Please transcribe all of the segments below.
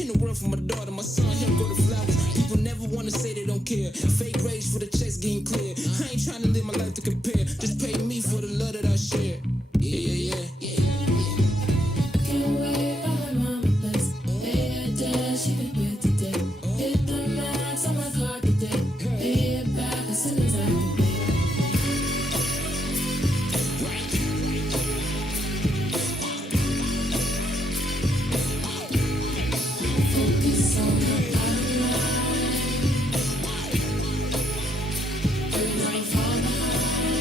In the world for my daughter, my son, him go to flowers. People never wanna say they don't care. Fake rage for the checks getting clear. I ain't trying to live my life to compare. Just pay me for the love that I share. Yeah. Can't wait for my mama place. Hey, her dad, she been with today. Hit the max on my card today. Pay it back as soon as I can pay. Focus on the bottom line. Right from behind.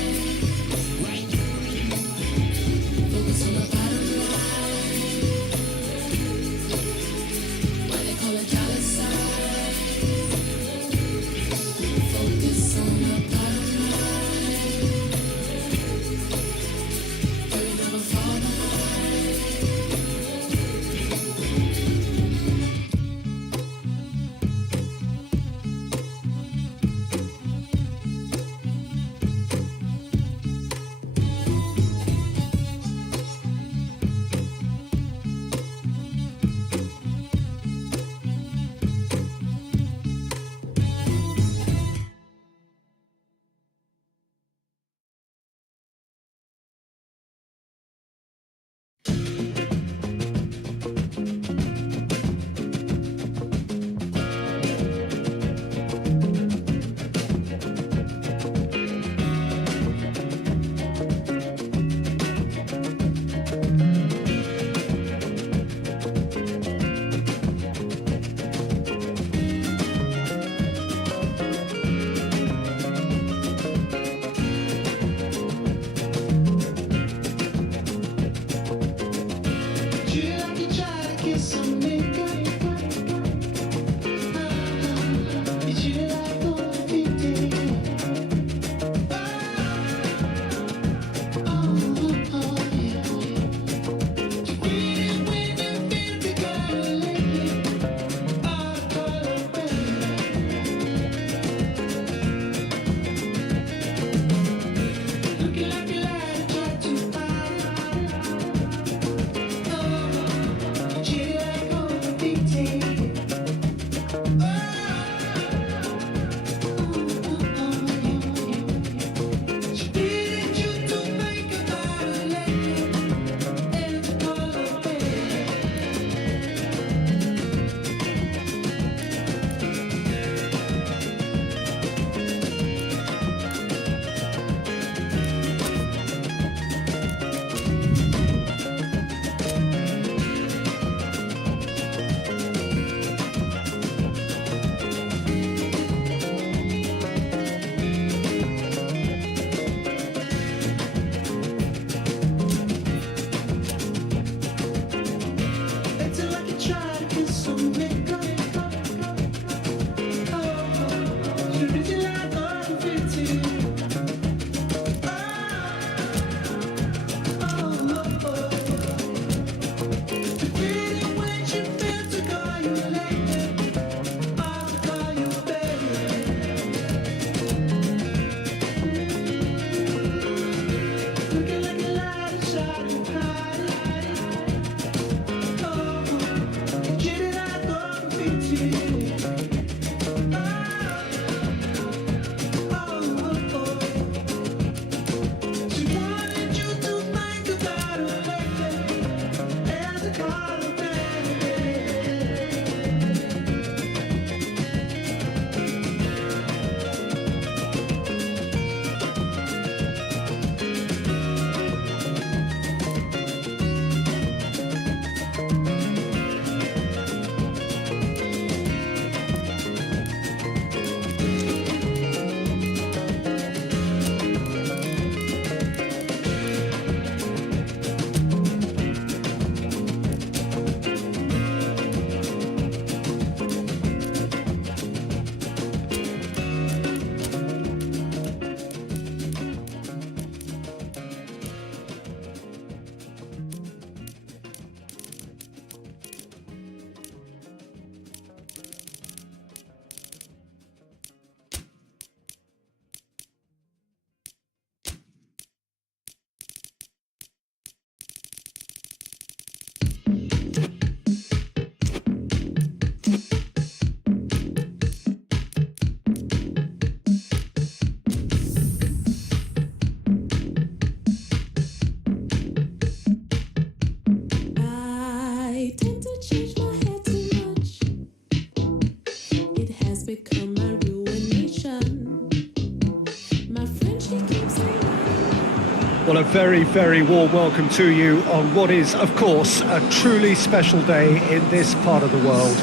Well, a very, very warm welcome to you on what is, of course, a truly special day in this part of the world.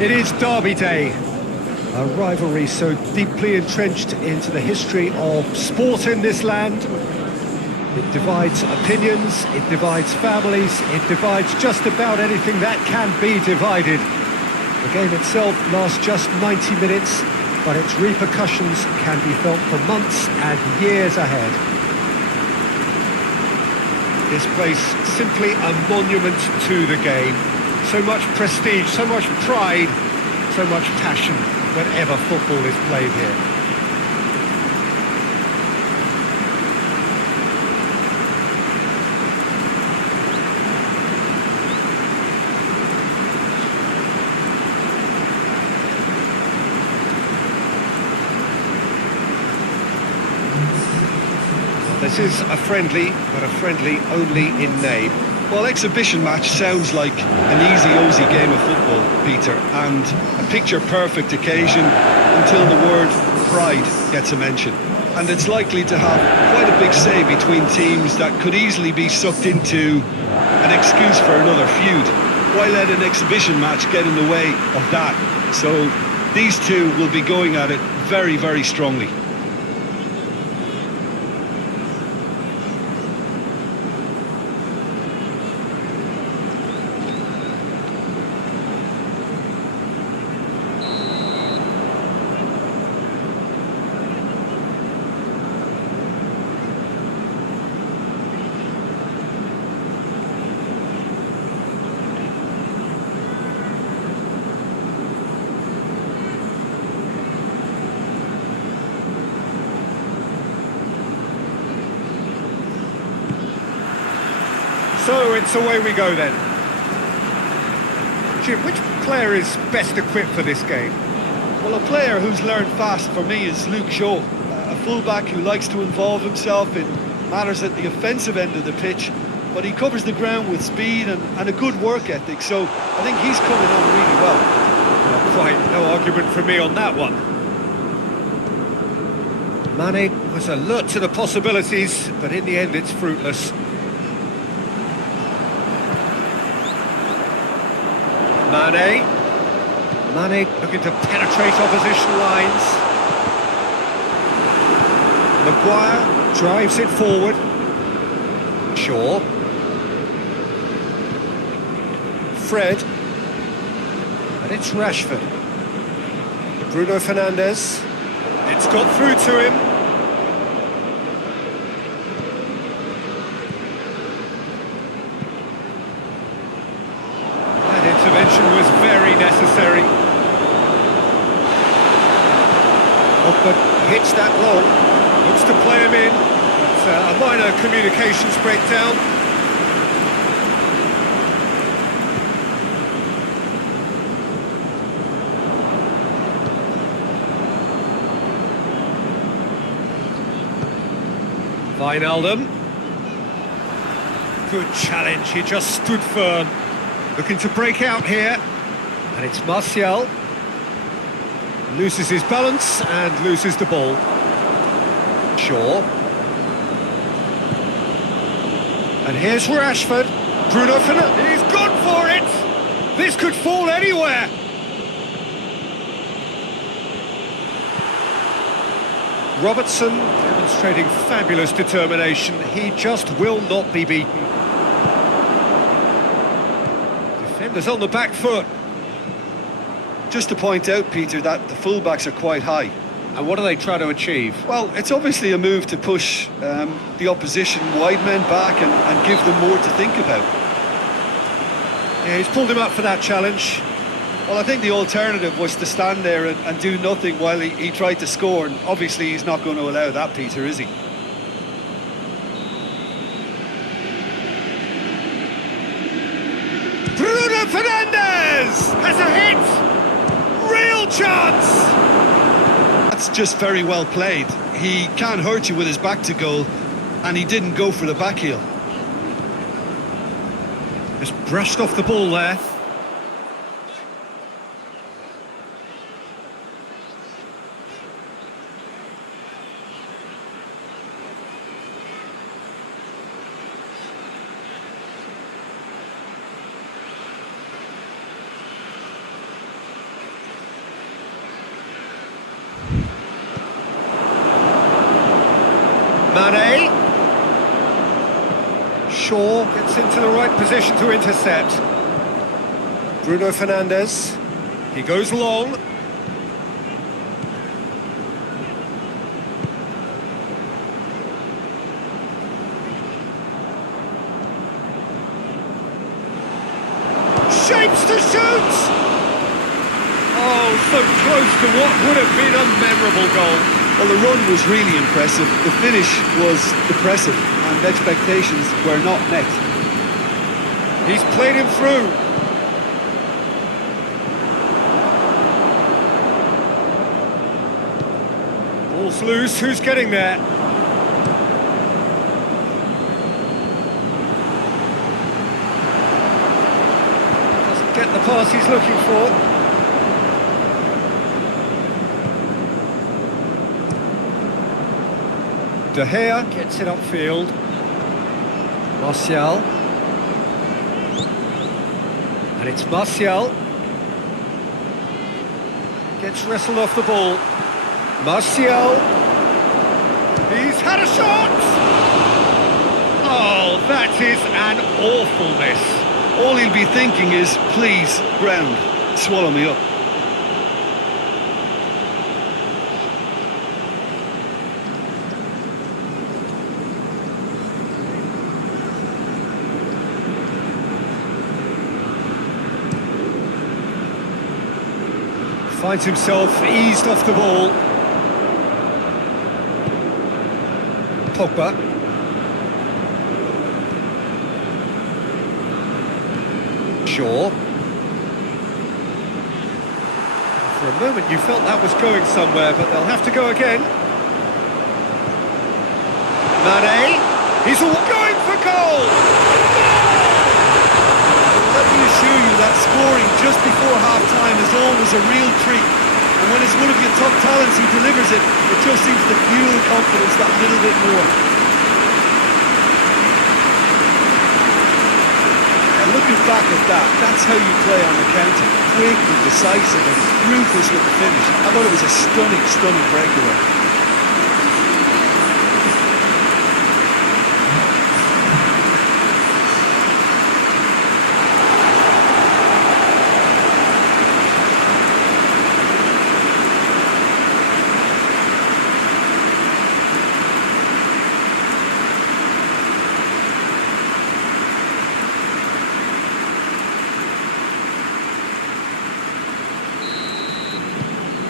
It is Derby Day, a rivalry so deeply entrenched into the history of sport in this land. It divides opinions, it divides families, it divides just about anything that can be divided. The game itself lasts just 90 minutes, but its repercussions can be felt for months and years ahead. This place, simply a monument to the game. So much prestige, so much pride, so much passion whenever football is played here. This is a friendly, but a friendly only in name. Well, exhibition match sounds like an easy-ozy game of football, Peter, and a picture-perfect occasion until the word pride gets a mention. And it's likely to have quite a big say between teams that could easily be sucked into an excuse for another feud. Why let an exhibition match get in the way of that? So these two will be going at it very, very strongly. So it's away we go then. Jim, which player is best equipped for this game? Well, a player who's learned fast for me is Luke Shaw, a fullback who likes to involve himself in matters at the offensive end of the pitch, but he covers the ground with speed and a good work ethic, so I think he's coming on really well. Not quite, no argument from me on that one. Maen was alert to the possibilities, but in the end it's fruitless. Maen looking to penetrate opposition lines. Maguire drives it forward. Shaw. Fred. And it's Rashford. Bruno Fernandes. It's got through to him. Intervention was very necessary. But hits that long, looks to play him in, but a minor communications breakdown. Wijnaldum. Good challenge, he just stood firm. Looking to break out here, and it's Martial. Loses his balance and loses the ball. Shaw. And here's Rashford. Bruno Fernandes, he's gone for it! This could fall anywhere! Robertson demonstrating fabulous determination. He just will not be beaten. Defenders on the back foot. Just to point out, Peter, that the fullbacks are quite high. And what are they trying to achieve? Well, it's obviously a move to push the opposition wide men back and give them more to think about. Yeah, he's pulled him up for that challenge. Well, I think the alternative was to stand there and do nothing while he tried to score, and obviously he's not going to allow that, Peter, is he? Bruno Fernandes has a hit! Real chance! That's just very well played. He can't hurt you with his back to goal, and he didn't go for the back heel. Just brushed off the ball there. Mane. Shaw gets into the right position to intercept. Bruno Fernandes. He goes long. Shapes to shoot! Oh, so close to what would have been a memorable goal. Well, the run was really impressive. The finish was depressive, and expectations were not met. He's played him through. Ball's loose, who's getting there? Doesn't get the pass he's looking for. De Gea gets it upfield. Martial. And it's Martial. Gets wrestled off the ball. Martial. He's had a shot! Oh, that is an awful miss. All he'll be thinking is, please, ground, swallow me up. Finds himself eased off the ball. Pogba. Shaw. For a moment you felt that was going somewhere, but they'll have to go again. Mane. He's all going for goal! Let me assure you that scoring just before half-time is always a real treat. And when it's one of your top talents who delivers it, it just seems to fuel confidence that little bit more. And looking back at that, that's how you play on the counter. Quick and decisive and ruthless with the finish. I thought it was a stunning, stunning breakaway.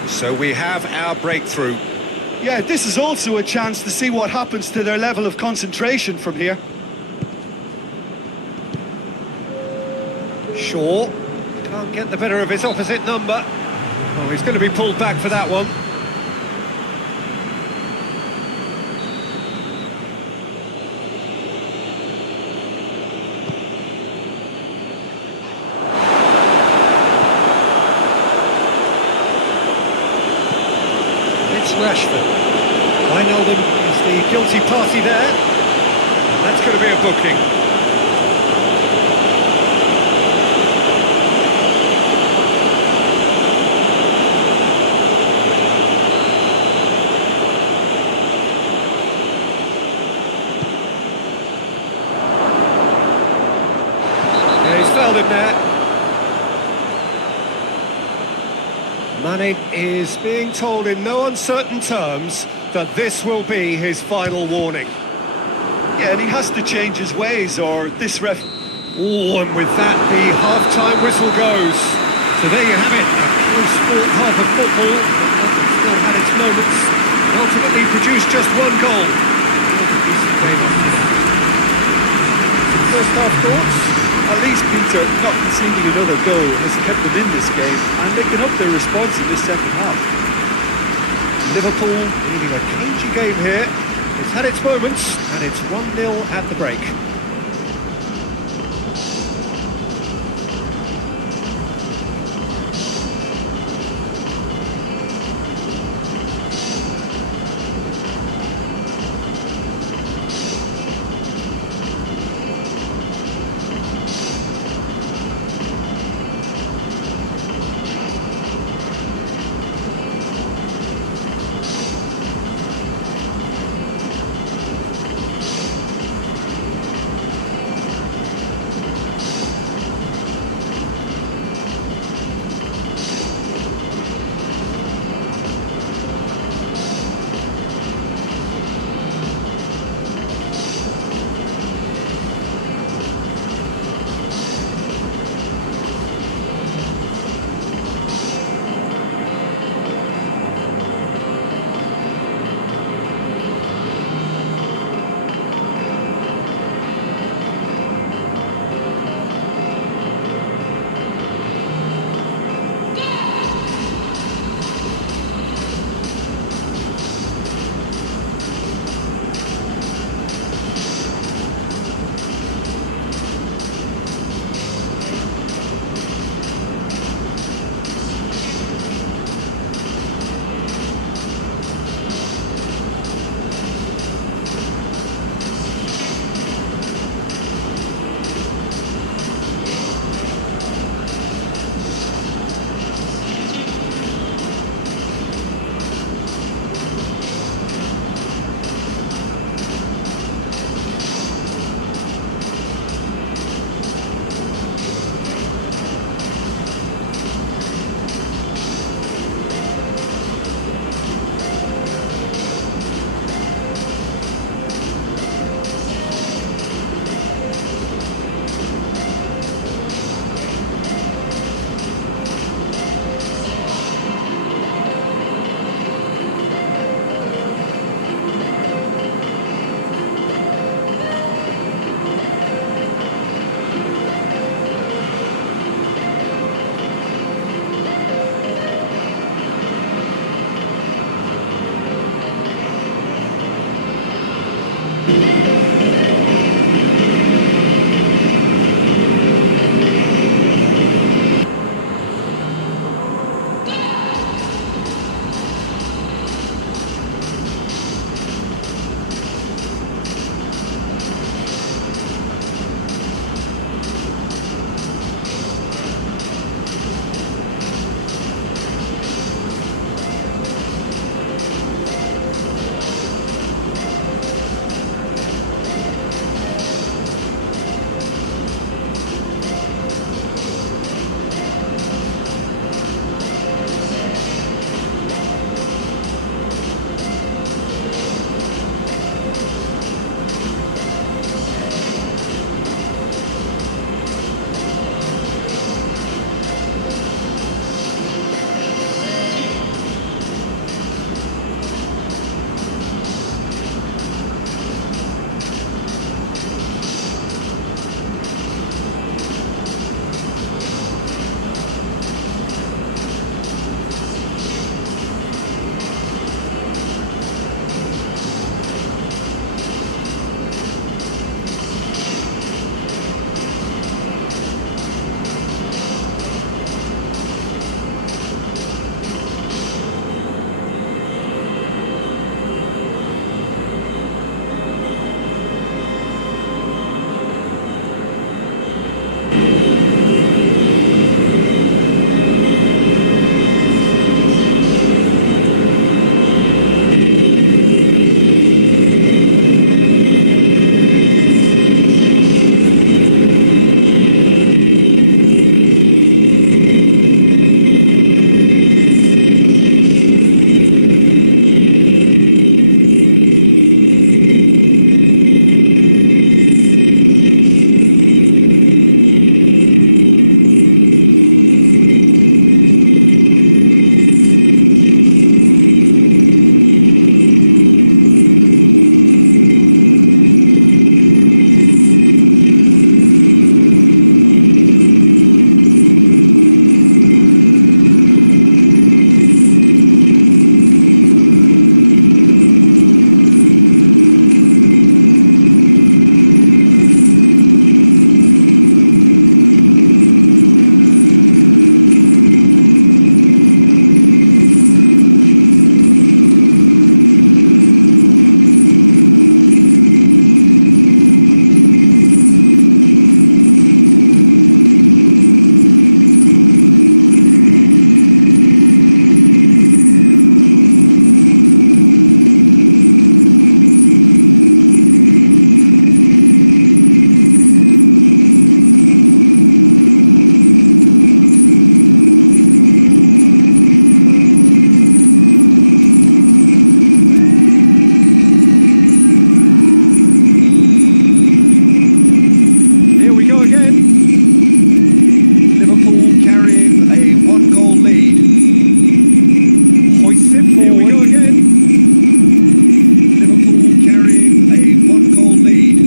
So we have our breakthrough. Yeah, this is also a chance to see what happens to their level of concentration from here. Shaw can't get the better of his opposite number. Oh, he's going to be pulled back for that one. It's Rashford. Wijnaldum is the guilty party there. And that's going to be a booking. Yeah, he's fouled him there. Mane is being told in no uncertain terms that this will be his final warning. Yeah, and he has to change his ways, or this ref... Oh, and with that, the half-time whistle goes. So there you have it, a close-fought half of football, but one that still had its moments, and ultimately produced just one goal. What a decent game after that. Some first-half thoughts? At least Peter, not conceding another goal, has kept them in this game, and they can up their response in this second half. Liverpool leading a cagey game here. It's had its moments, and it's 1-0 at the break. go again. Liverpool carrying a one-goal lead. Hoists it forward. Here we go again. Liverpool carrying a one-goal lead.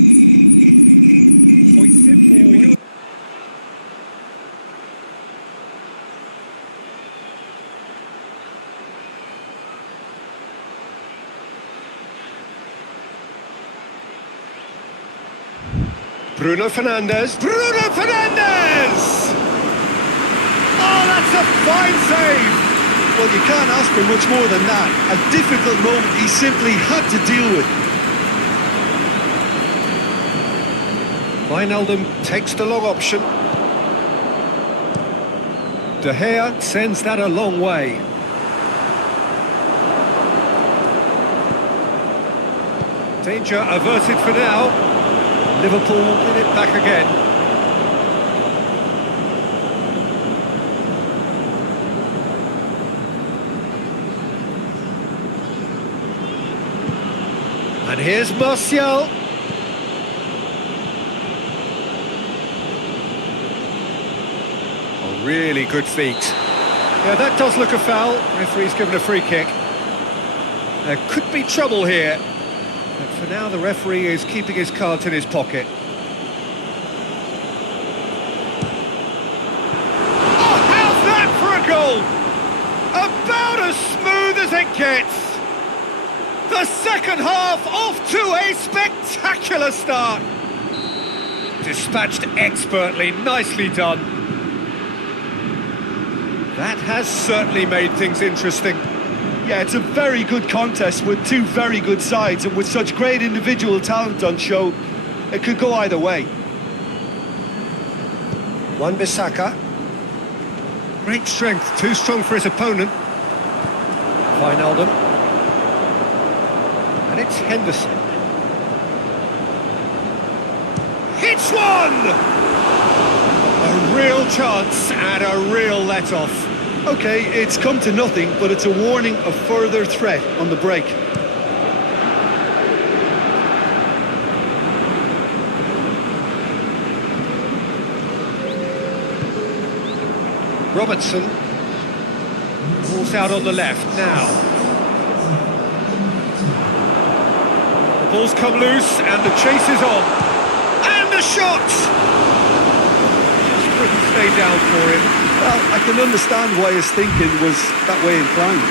Hoists it forward. Here we go. Bruno Fernandes. Bruno Fernandes! Oh, that's a fine save! Well, you can't ask for much more than that. A difficult moment he simply had to deal with. Wijnaldum takes the long option. De Gea sends that a long way. Danger averted for now. Liverpool get it back again. And here's Martial. Oh, really good feet. Yeah, that does look a foul. Referee's given a free kick. There could be trouble here. But for now, the referee is keeping his cards in his pocket. Oh, how's that for a goal? About as smooth as it gets. The second half off to a spectacular start. Dispatched expertly, nicely done. That has certainly made things interesting. Yeah, it's a very good contest with two very good sides, and with such great individual talent on show, it could go either way. Wan-Bissaka. Great strength, too strong for his opponent. Wijnaldum. And it's Henderson. Hits one! A real chance and a real let-off. Okay, it's come to nothing, but it's a warning of further threat on the break. Robertson. Ball's out on the left now. The ball's come loose and the chase is on. And the shot! Just couldn't stay down for him. Well, I can understand why his thinking was that way inclined.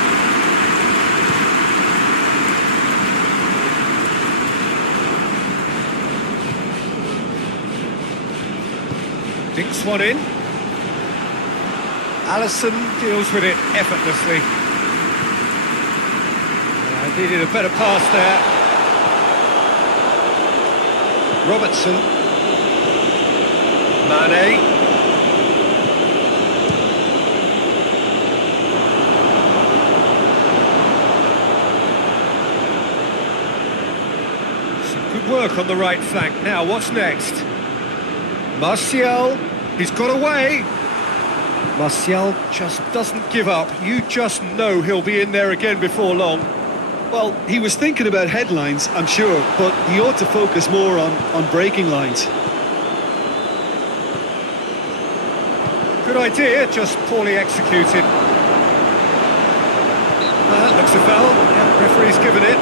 Dinks one in. Alisson deals with it effortlessly. Needed a better pass there. Robertson. Mane. Good work on the right flank. Now, what's next? Martial, he's got away. Martial just doesn't give up. You just know he'll be in there again before long. Well, he was thinking about headlines, I'm sure, but he ought to focus more on breaking lines. Good idea, just poorly executed. That looks a foul. Yeah, referee's given it.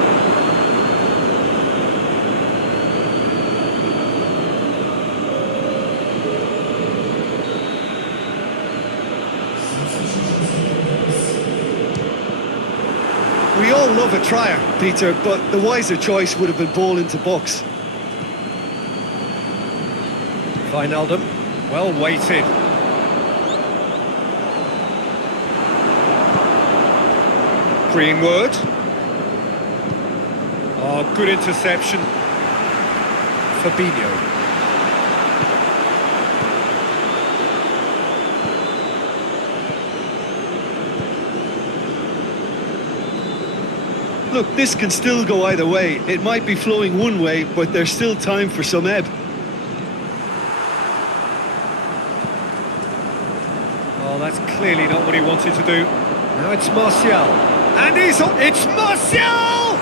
We all love a trier, Peter, but the wiser choice would have been ball into box. Wijnaldum, well weighted. Greenwood. Oh, good interception. Fabinho. Look, this can still go either way. It might be flowing one way, but there's still time for some ebb. Oh, that's clearly not what he wanted to do. Now it's Martial. And it's Martial!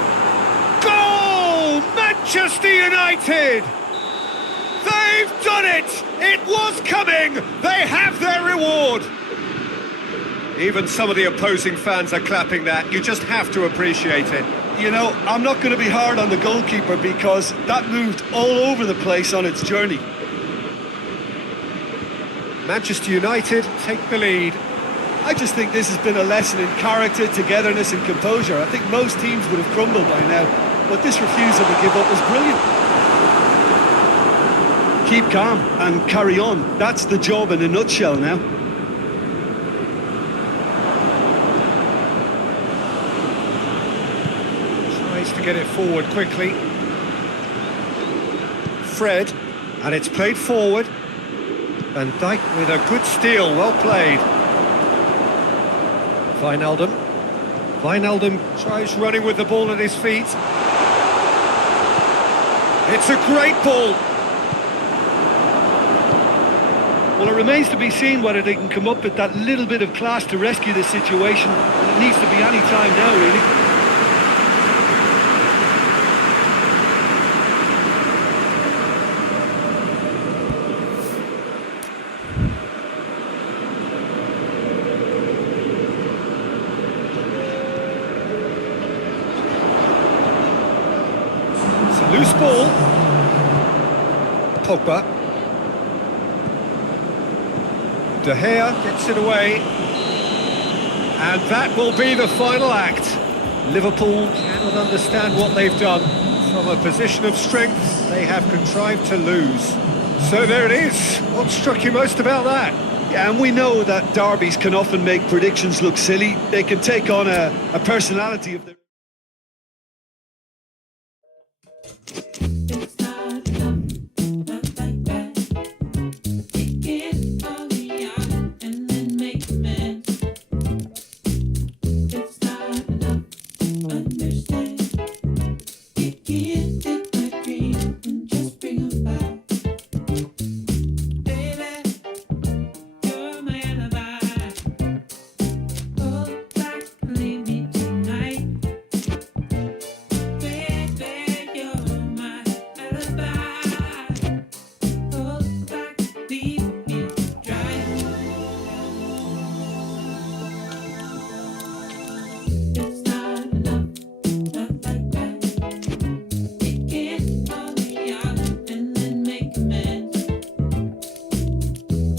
Goal! Manchester United! They They've done it! It was coming! They have their reward! Even some of the opposing fans are clapping that. You just have to appreciate it. You know, I'm not going to be hard on the goalkeeper because that moved all over the place on its journey. Manchester United take the lead. I just think this has been a lesson in character, togetherness and composure. I think most teams would have crumbled by now, but this refusal to give up was brilliant. Keep calm and carry on. That's the job in a nutshell now. Tries to get it forward quickly. Fred, and it's played forward. Van Dijk with a good steal, well played. Wijnaldum tries running with the ball at his feet. It's a great ball. Well, it remains to be seen whether they can come up with that little bit of class to rescue the situation. It needs to be any time now, really. Loose ball. Pogba. De Gea gets it away. And that will be the final act. Liverpool cannot understand what they've done. From a position of strength, they have contrived to lose. So there it is. What struck you most about that? Yeah, and we know that derbies can often make predictions look silly. They can take on a personality of their... It's not enough, not like that. Take it all me out and then make amends. It's not enough, understand. You can't take my dreams and just bring them back. Baby, you're my alibi. Hold back and leave me tonight. Baby, you're my alibi. Hold back, leave me dry. It's not enough, not like that. You can't call me out and then make amends.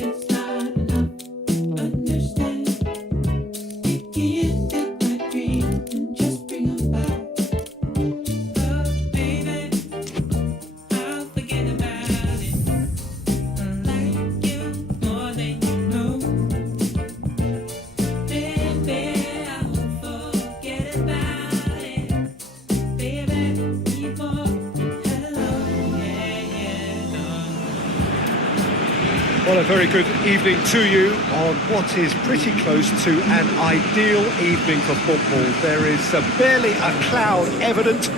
It's not enough, understand. You can't take my dreams and just bring them back. Oh, baby, I'll forget about it. I like you more than you know. Baby, I'll forget about it. Baby, need more. Hello, yeah, no. Well, a very good evening to you on what is pretty close to an ideal evening for football. There is barely a cloud evident.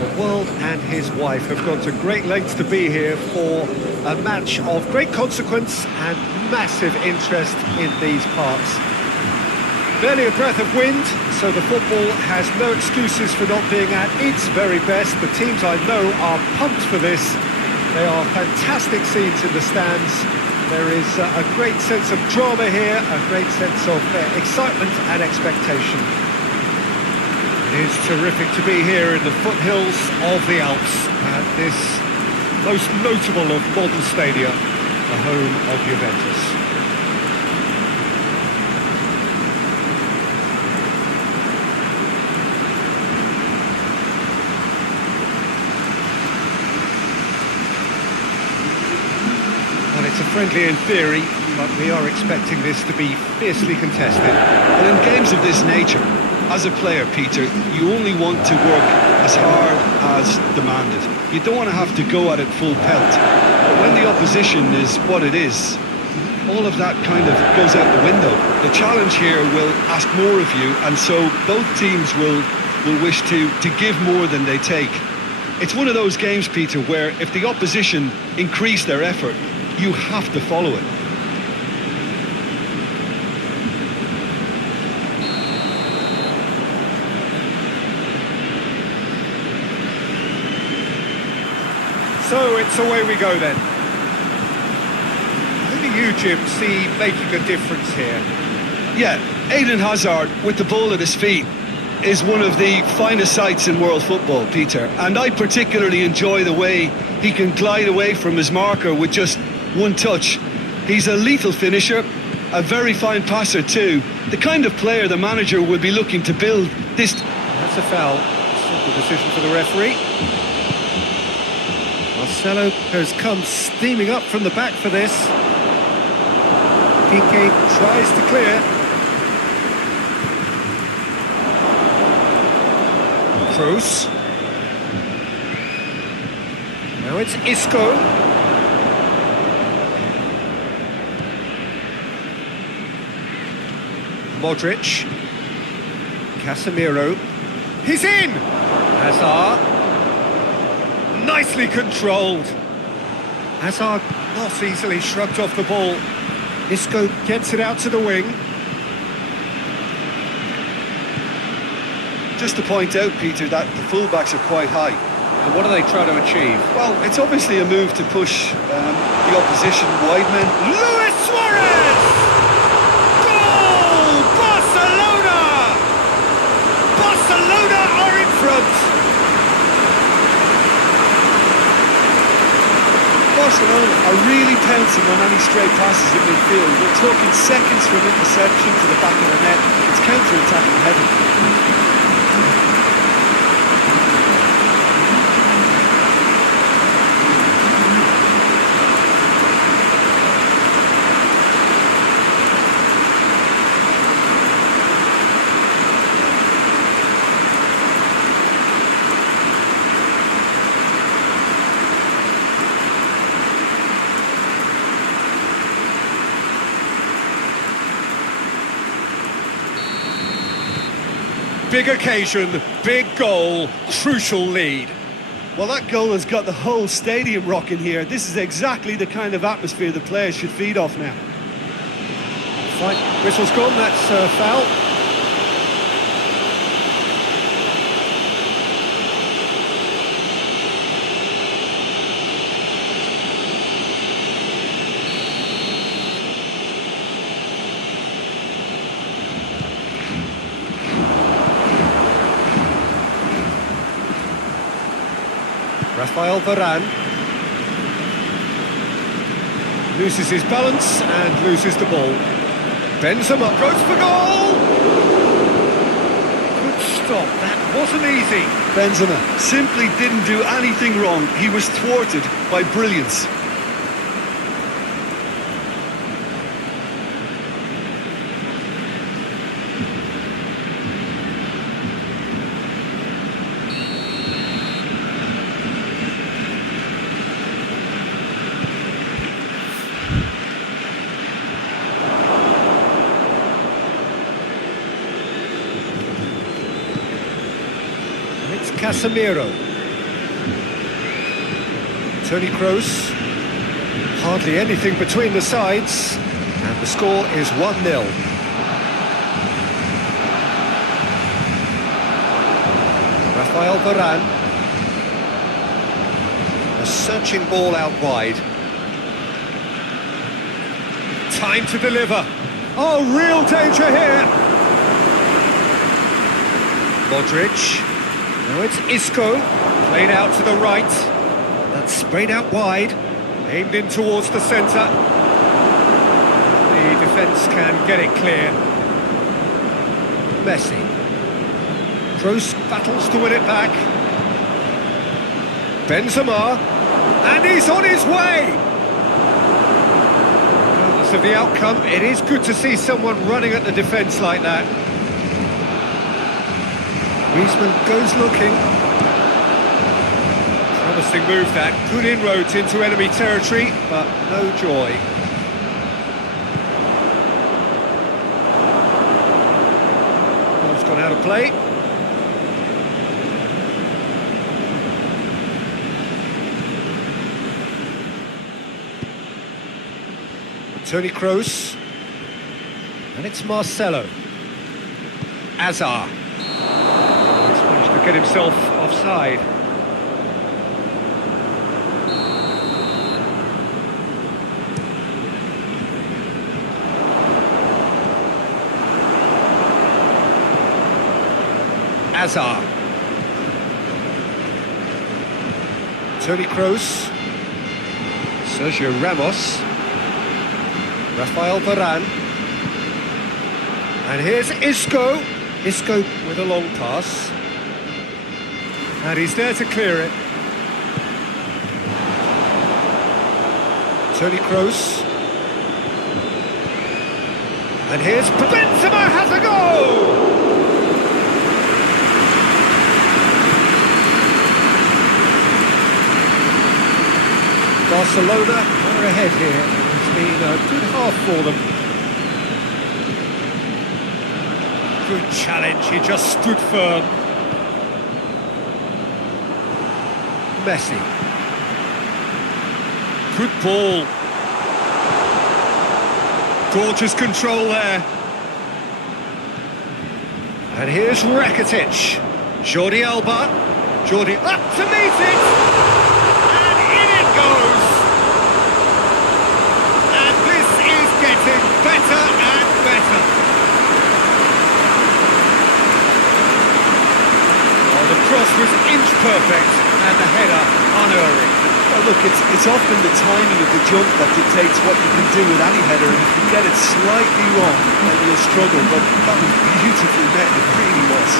The world and his wife have gone to great lengths to be here for a match of great consequence and massive interest in these parts. Barely a breath of wind, so the football has no excuses for not being at its very best. The teams I know are pumped for this. They are fantastic scenes in the stands. There is a great sense of drama here, a great sense of excitement and expectation. It is terrific to be here in the foothills of the Alps at this most notable of modern stadia, the home of Juventus. Well, it's a friendly in theory, but we are expecting this to be fiercely contested. And in games of this nature, as a player, Peter, you only want to work as hard as demanded. You don't want to have to go at it full pelt. But when the opposition is what it is, all of that kind of goes out the window. The challenge here will ask more of you, and so both teams will wish to give more than they take. It's one of those games, Peter, where if the opposition increase their effort, you have to follow it. So it's away we go then. you, Jim, see making a difference here? Yeah, Eden Hazard with the ball at his feet is one of the finest sights in world football, Peter. And I particularly enjoy the way he can glide away from his marker with just one touch. He's a lethal finisher, a very fine passer too. The kind of player the manager would be looking to build this... That's a foul. Simple decision for the referee. Marcelo has come steaming up from the back for this. Piqué tries to clear. Kroos. Now it's Isco. Modric. Casemiro. He's in! Hazard. Nicely controlled. Hazard not easily shrugged off the ball. Isco gets it out to the wing. Just to point out, Peter, that the fullbacks are quite high. And what are they trying to achieve? Well, it's obviously a move to push the opposition wide men. Luis Suarez! Goal! Barcelona! Barcelona are in front! Barcelona are really pouncing on any stray passes in midfield. We're talking seconds from interception to the back of the net. It's counter-attacking heavy. Big occasion, big goal, crucial lead. Well, that goal has got the whole stadium rocking here. This is exactly the kind of atmosphere the players should feed off now. Right, whistle's gone, that's a foul. Rafael Varane loses his balance and loses the ball. Benzema goes for goal! Good stop, that wasn't easy. Benzema simply didn't do anything wrong. He was thwarted by brilliance. It's Casemiro. Toni Kroos. Hardly anything between the sides. And the score is 1-0. Rafael Varane. A searching ball out wide. Time to deliver. Oh, real danger here. Modric. Now it's Isco, played out to the right. That's sprayed out wide, aimed in towards the centre. The defence can get it clear. Messi. Kroos battles to win it back. Benzema, and he's on his way! Regardless of the outcome, it is good to see someone running at the defence like that. Griezmann goes looking. Promising move that. Good inroads into enemy territory, but no joy. Ball's gone out of play. Toni Kroos. And it's Marcelo. Hazard. To get himself offside. Hazard. Toni Kroos. Sergio Ramos. Rafael Varane. And here's Isco. Isco with a long pass. And he's there to clear it. Toni Kroos. And here's Benzema has a goal! Barcelona are ahead here. It's been a good half for them. Good challenge, he just stood firm. Messi. Good ball. Gorgeous control there. And here's Rakitic. Jordi Alba. Jordi up to meet it. And in it goes. And this is getting better and better. Oh, the cross was inch perfect and the header unerring. Well, look, it's often the timing of the jump that dictates what you can do with any header, and if you get it slightly wrong, then you'll struggle, but that was beautifully met, it really was.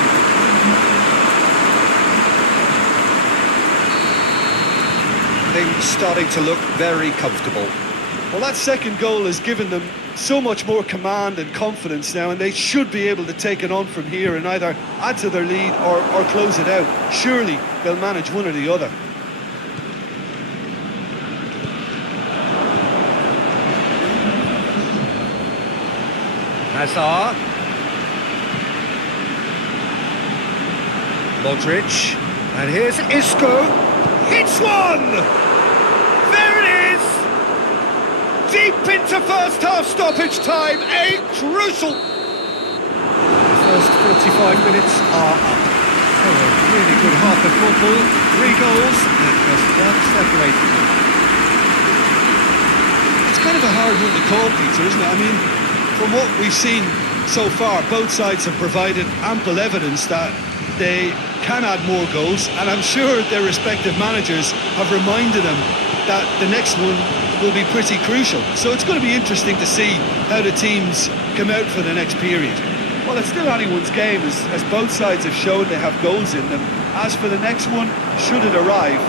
Things starting to look very comfortable. Well, that second goal has given them so much more command and confidence now, and they should be able to take it on from here and either add to their lead or close it out. Surely they'll manage one or the other. Hazard. Modric. And here's Isco. Hits one! There it is! Deep into first half stoppage time. A crucial... The first 45 minutes are up. So a really good half of football. 3 goals and just one separating them. It's kind of a hard one to call, Peter, isn't it? I mean, from what we've seen so far, both sides have provided ample evidence that they can add more goals, and I'm sure their respective managers have reminded them that the next one will be pretty crucial. So it's going to be interesting to see how the teams come out for the next period. Well, it's still anyone's game, as both sides have shown they have goals in them. As for the next one, should it arrive,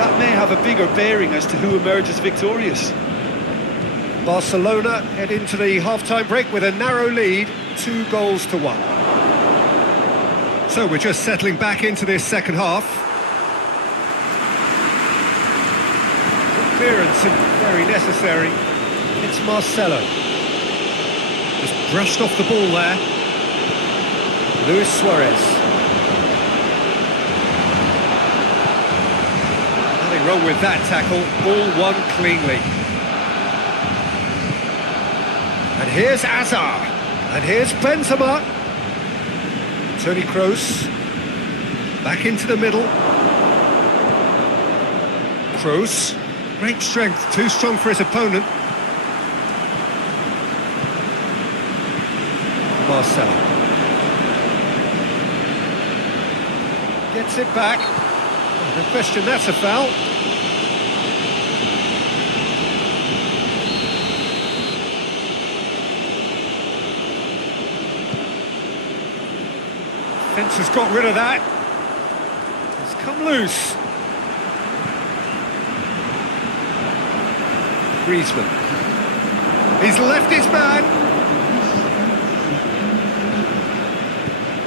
that may have a bigger bearing as to who emerges victorious. Barcelona head into the half-time break with a narrow lead, 2-1. So we're just settling back into this second half. Clearance and very necessary. It's Marcelo. Just brushed off the ball there. Luis Suarez. Nothing wrong with that tackle. Ball won cleanly. And here's Hazard. And here's Benzema. Toni Kroos. Back into the middle. Kroos. Great strength, too strong for his opponent. Marcelo. Gets it back. No question, that's a foul. Fence has got rid of that. It's come loose. Griezmann. He's left his man.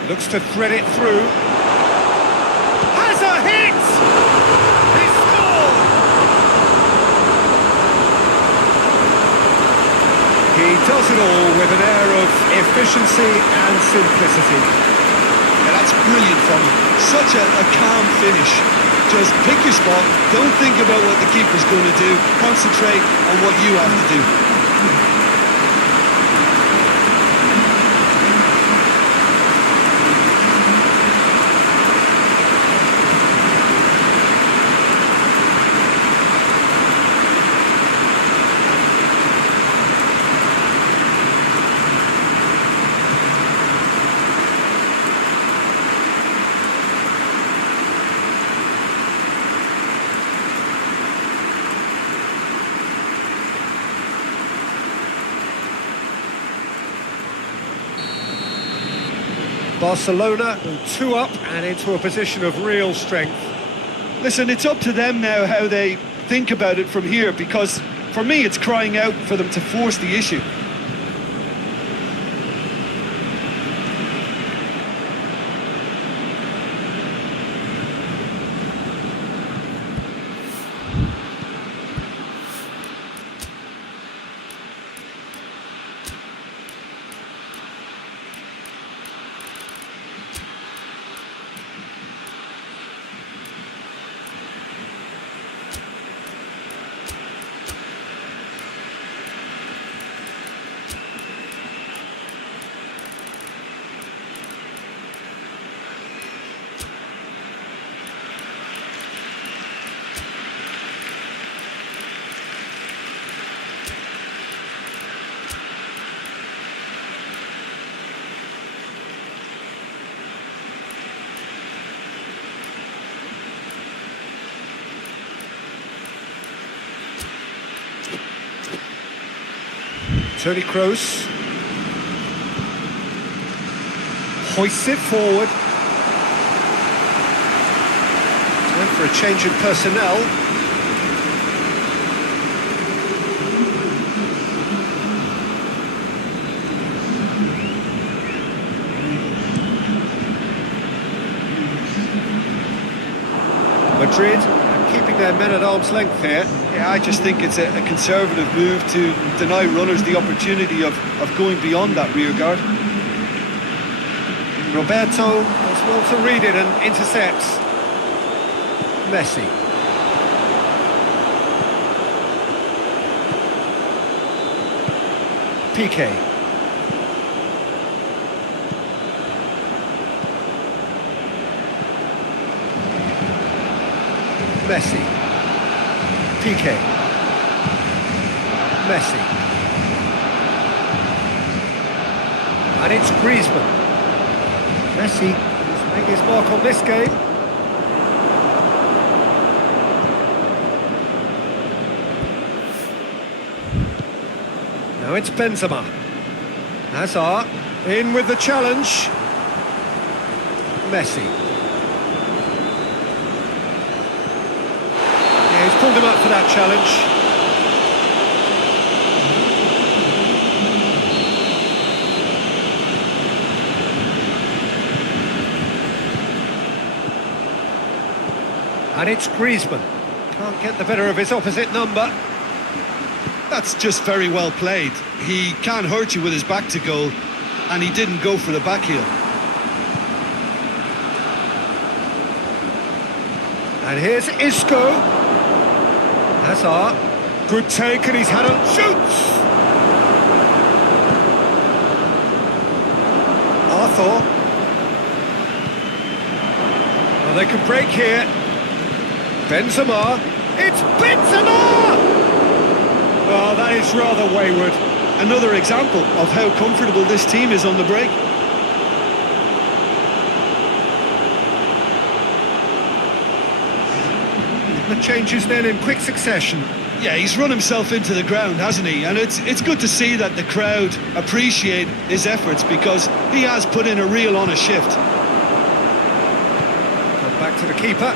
Looks to thread it through. Has a hit! He scored! He does it all with an air of efficiency and simplicity. Yeah, that's brilliant from him. Such a calm finish. Just pick your spot, don't think about what the keeper's going to do, concentrate on what you have to do. Barcelona go 2 up and into a position of real strength. Listen, it's up to them now how they think about it from here, because for me it's crying out for them to force the issue. Tony Kroos hoists it forward. Time for a change in personnel. Madrid keeping their men at arm's length here. Yeah, I just think it's a conservative move to deny runners the opportunity of going beyond that rear guard. Roberto does well to read it and intercepts. Messi. Piqué. Messi. Piqué. Messi. And it's Griezmann. Messi has made his mark on this game. Now it's Benzema. Hazard in with the challenge. Messi. Yeah, he's pulled him up for that challenge. And it's Griezmann. Can't get the better of his opposite number. That's just very well played. He can't hurt you with his back to goal, and he didn't go for the back heel. And here's Isco. Hazard. Good take, and he's had a shoots. Arthur. Well, they can break here. Benzema. It's Benzema! Oh, that is rather wayward. Another example of how comfortable this team is on the break. The changes then in quick succession. Yeah, he's run himself into the ground, hasn't he? And it's good to see that the crowd appreciate his efforts, because he has put in a real honest shift. Come back to the keeper.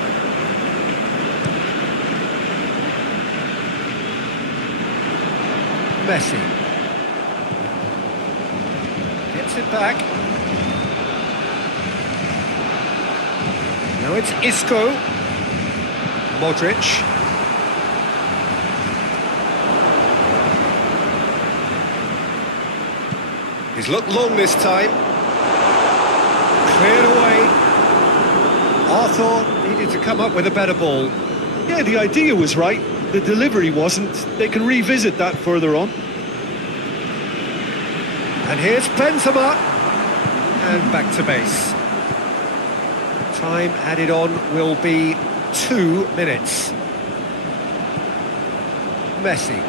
Messi. Gets it back. Now it's Isco. Modric. He's looked long this time. Cleared away. Arthur needed to come up with a better ball. Yeah, the idea was right. The delivery wasn't. They can revisit that further on. And here's Benzema. And back to base. Time added on will be 2 minutes. Messi.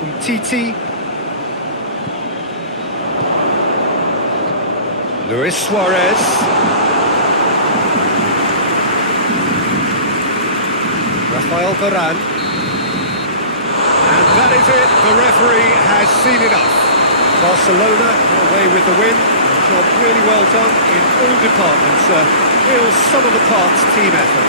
Umtiti. Luis Suarez. Rafael Varane. And that is it. The referee has seen enough. Barcelona away with the win. job really well done in all departments. Real sum-of-the-parts team effort.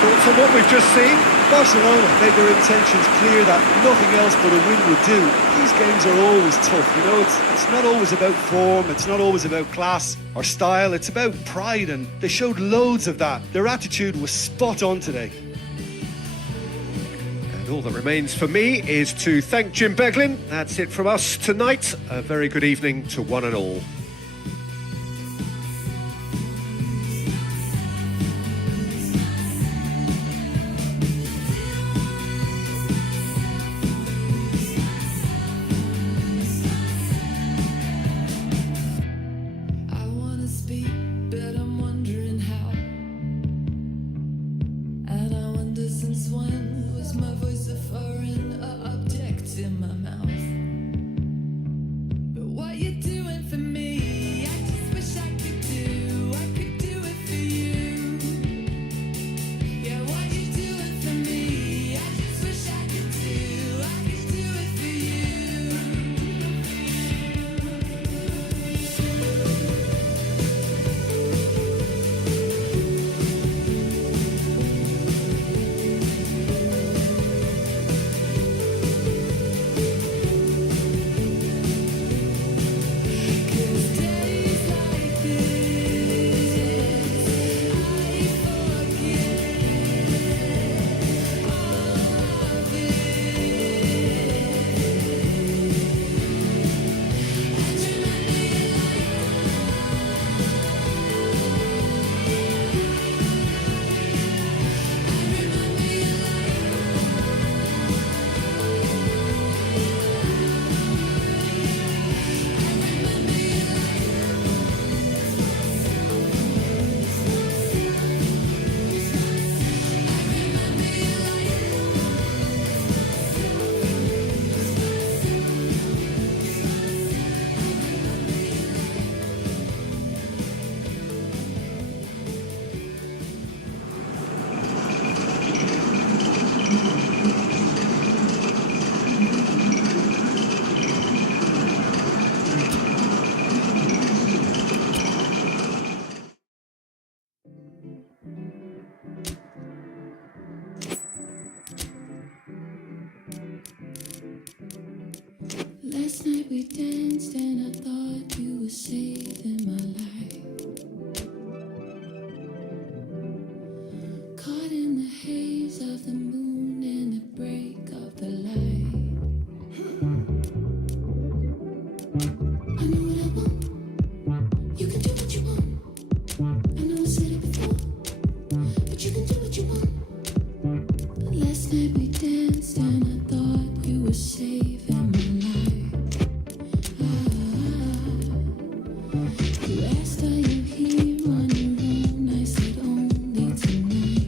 Thoughts on what we've just seen? Barcelona made their intentions clear that nothing else but a win would do. These games are always tough, you know, it's not always about form, it's not always about class or style, it's about pride, and they showed loads of that. Their attitude was spot on today. And all that remains for me is to thank Jim Beglin. That's it from us tonight. A very good evening to one and all. I wanna speak, but I'm wondering how. And I wonder since when was my voice a foreign object in my mouth. But what you doing for me? I just wish I could do it for you. Yeah, what you doing for me? I just wish I could do it for you. Cause days like this, I forget all of it. Last night we danced and I thought you were saving my life. Caught in the haze of the moon and the break of the light. I know what I want. You can do what you want. I know I said it before, but you can do what you want. But last night we danced and I thought you were saving my life. You asked, are you here on your own? I said only tonight.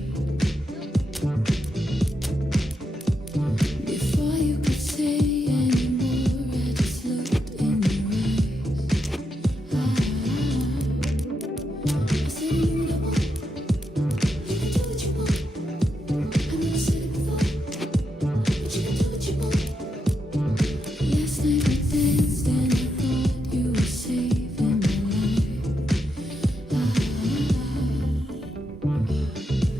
Before you could say any more, I just looked in your eyes. I said, you know what I want? You can do what you want. I know I said it before, but you can do what you want. Last night we danced and I thought you were saving my life.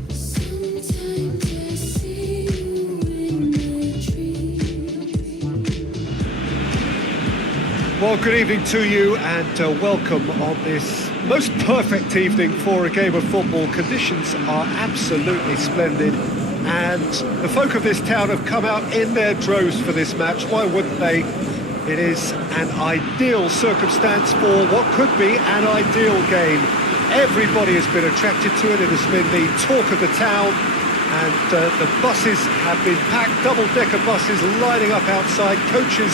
Sometimes I see you in my dreams. Well, good evening to you and welcome on this most perfect evening for a game of football. Conditions are absolutely splendid and the folk of this town have come out in their droves for this match. Why wouldn't they? It is an ideal circumstance for what could be an ideal game. Everybody has been attracted to it. It has been the talk of the town and the buses have been packed, double-decker buses lining up outside. Coaches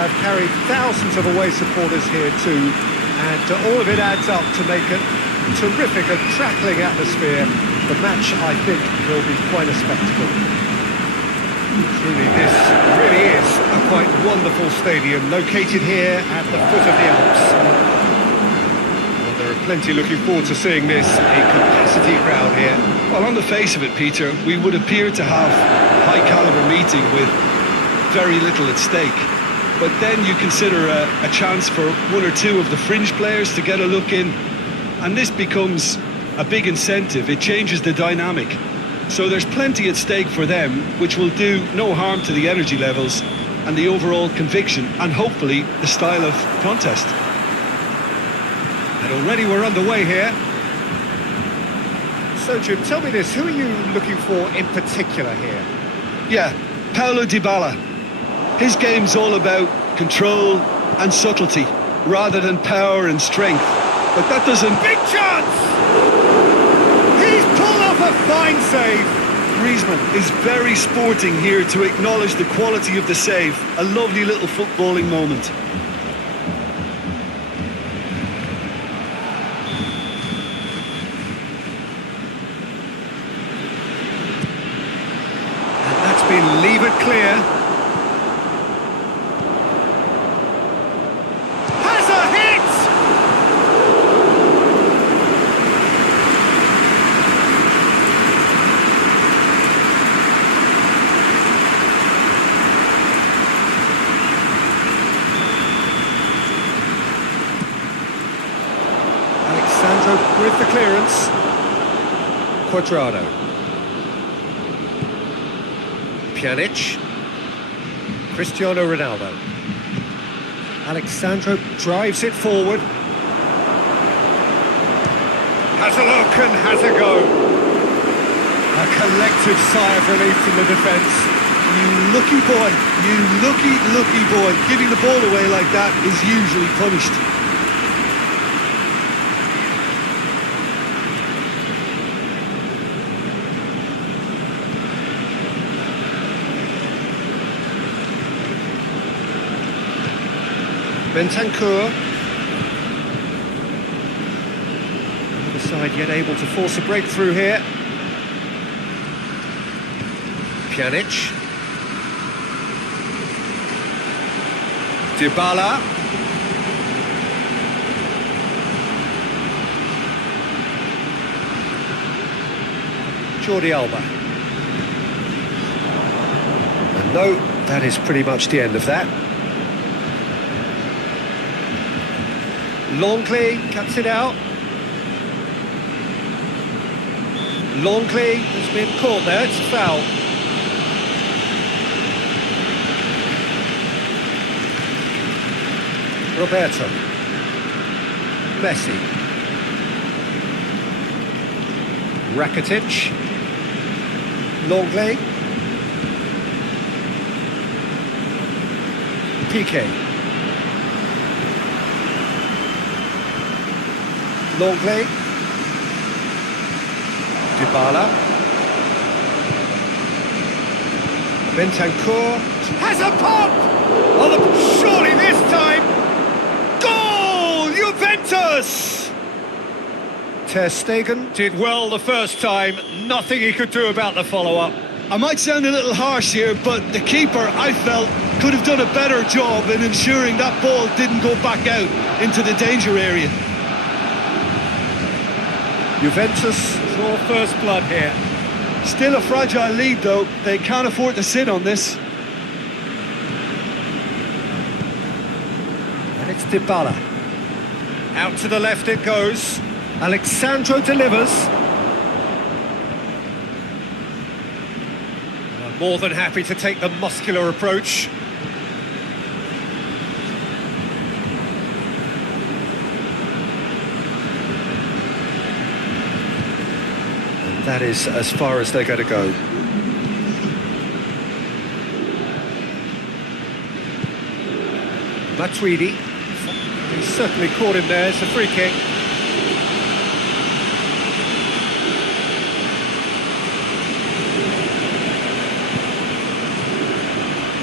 have carried thousands of away supporters here too, and all of it adds up to make a terrific and crackling atmosphere. The match, I think, will be quite a spectacle. Truly, this really is a quite wonderful stadium, located here at the foot of the Alps. Well, there are plenty looking forward to seeing this, a capacity crowd here. Well, on the face of it, Peter, we would appear to have a high-caliber meeting with very little at stake. but then you consider a chance for one or two of the fringe players to get a look in, and this becomes a big incentive. It changes the dynamic. So there's plenty at stake for them, which will do no harm to the energy levels and the overall conviction, and hopefully the style of contest. And already we're underway here. So, Jim, tell me this, who are you looking for in particular here? Yeah, Paulo Dybala. His game's all about control and subtlety, rather than power and strength. But that doesn't... Big chance! He's pulled off a fine save. Griezmann is very sporting here to acknowledge the quality of the save. A lovely little footballing moment. And that's been levered clear. Has a hit! Alexandro with the clearance. Quadrado. Pjanic. Cristiano Ronaldo. Alexandro drives it forward. Has a look and has a go. A collective sigh of relief from the defence. You lucky boy, you lucky boy. Giving the ball away like that is usually punished. Bentancur. Another side yet able to force a breakthrough here. Pjanic. Dybala. Jordi Alba. And no, that is pretty much the end of that. Longley cuts it out. Longley has been caught there, it's a foul. Roberto. Messi. Rakitic. Longley. Piqué. Longley. Dybala. Bentancur has a pop! Oh, surely this time! Goal! Juventus! Ter Stegen did well the first time, nothing he could do about the follow-up. I might sound a little harsh here, but the keeper, I felt, could have done a better job in ensuring that ball didn't go back out into the danger area. Juventus draw first blood here. Still a fragile lead though, they can't afford to sit on this. And it's Dybala. Out to the left it goes. Alexandro delivers. More than happy to take the muscular approach. That is as far as they're going to go. Matuidi. He certainly caught him there. It's a free kick.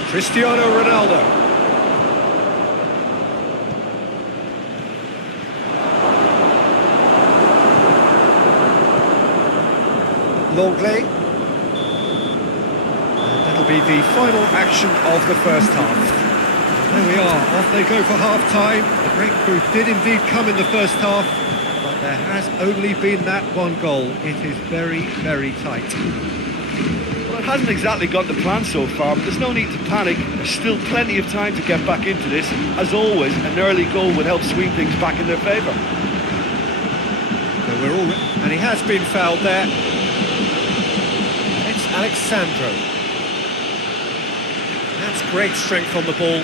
Cristiano Ronaldo. Longley. And that'll be the final action of the first half. There we are, off they go for half-time. The breakthrough did indeed come in the first half, but there has only been that one goal. It is very, very tight. Well, it hasn't exactly got the plan so far, but there's no need to panic. There's still plenty of time to get back into this. As always, an early goal would help swing things back in their favour. And he has been fouled there. It's Alexandro. That's great strength on the ball.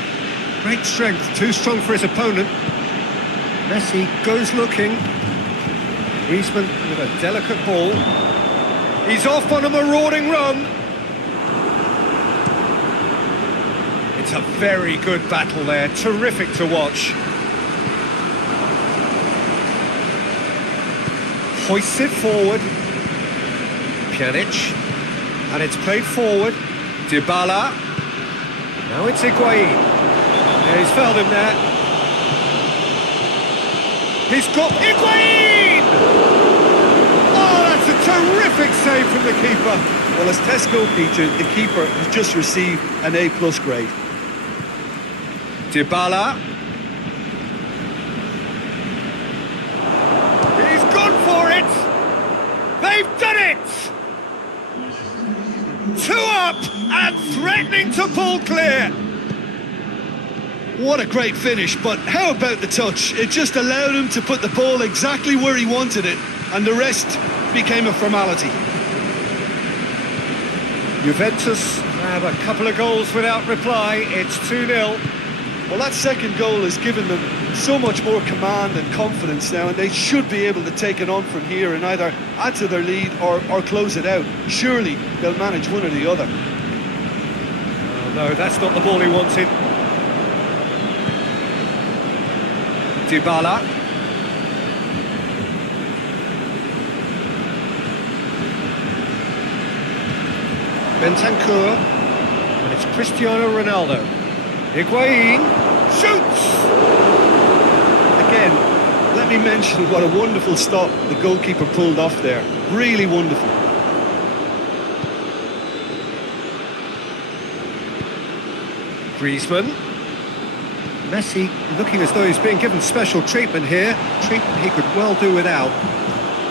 Great strength, too strong for his opponent. Messi goes looking. Griezmann with a delicate ball. He's off on a marauding run. It's a very good battle there, terrific to watch. Hoists it forward. Pjanic. And it's played forward. Dybala. Now it's Higuain. Yeah, he's fouled him there. He's got Higuain! Oh, that's a terrific save from the keeper. Well, as Tesco featured, the keeper has just received an A+ grade. Dybala. He's gone for it! They've done it! 2 up and threatening to pull clear. What a great finish, but how about the touch? It just allowed him to put the ball exactly where he wanted it, and the rest became a formality. Juventus have a couple of goals without reply. It's 2-0. Well, that second goal has given them so much more command and confidence now, and they should be able to take it on from here and either add to their lead or close it out. Surely they'll manage one or the other. Oh, no, that's not the ball he wanted. Dybala. Bentancur. And it's Cristiano Ronaldo. Higuain shoots! Again, let me mention what a wonderful stop the goalkeeper pulled off there. Really wonderful. Griezmann. Messi looking as though he's being given special treatment here. Treatment he could well do without.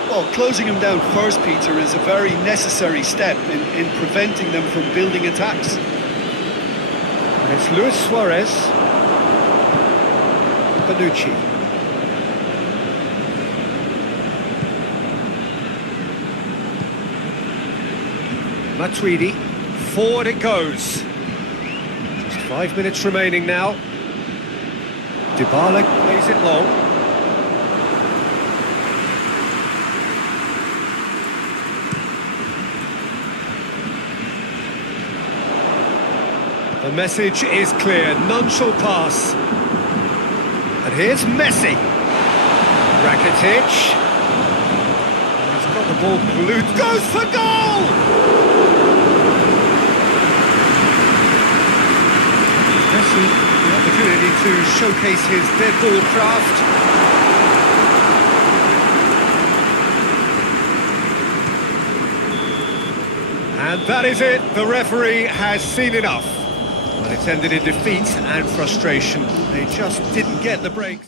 Well, closing him down first, Peter, is a very necessary step in preventing them from building attacks. And it's Luis Suarez. Bonucci. Matuidi. Forward it goes. Just 5 minutes remaining now. Dybala plays it long. The message is clear, none shall pass. And here's Messi. Rakitic. He's got the ball glued, goes for goal! Messi, the opportunity to showcase his dead ball craft. And that is it, the referee has seen enough. Well, it's ended in defeat and frustration. They just didn't get the break.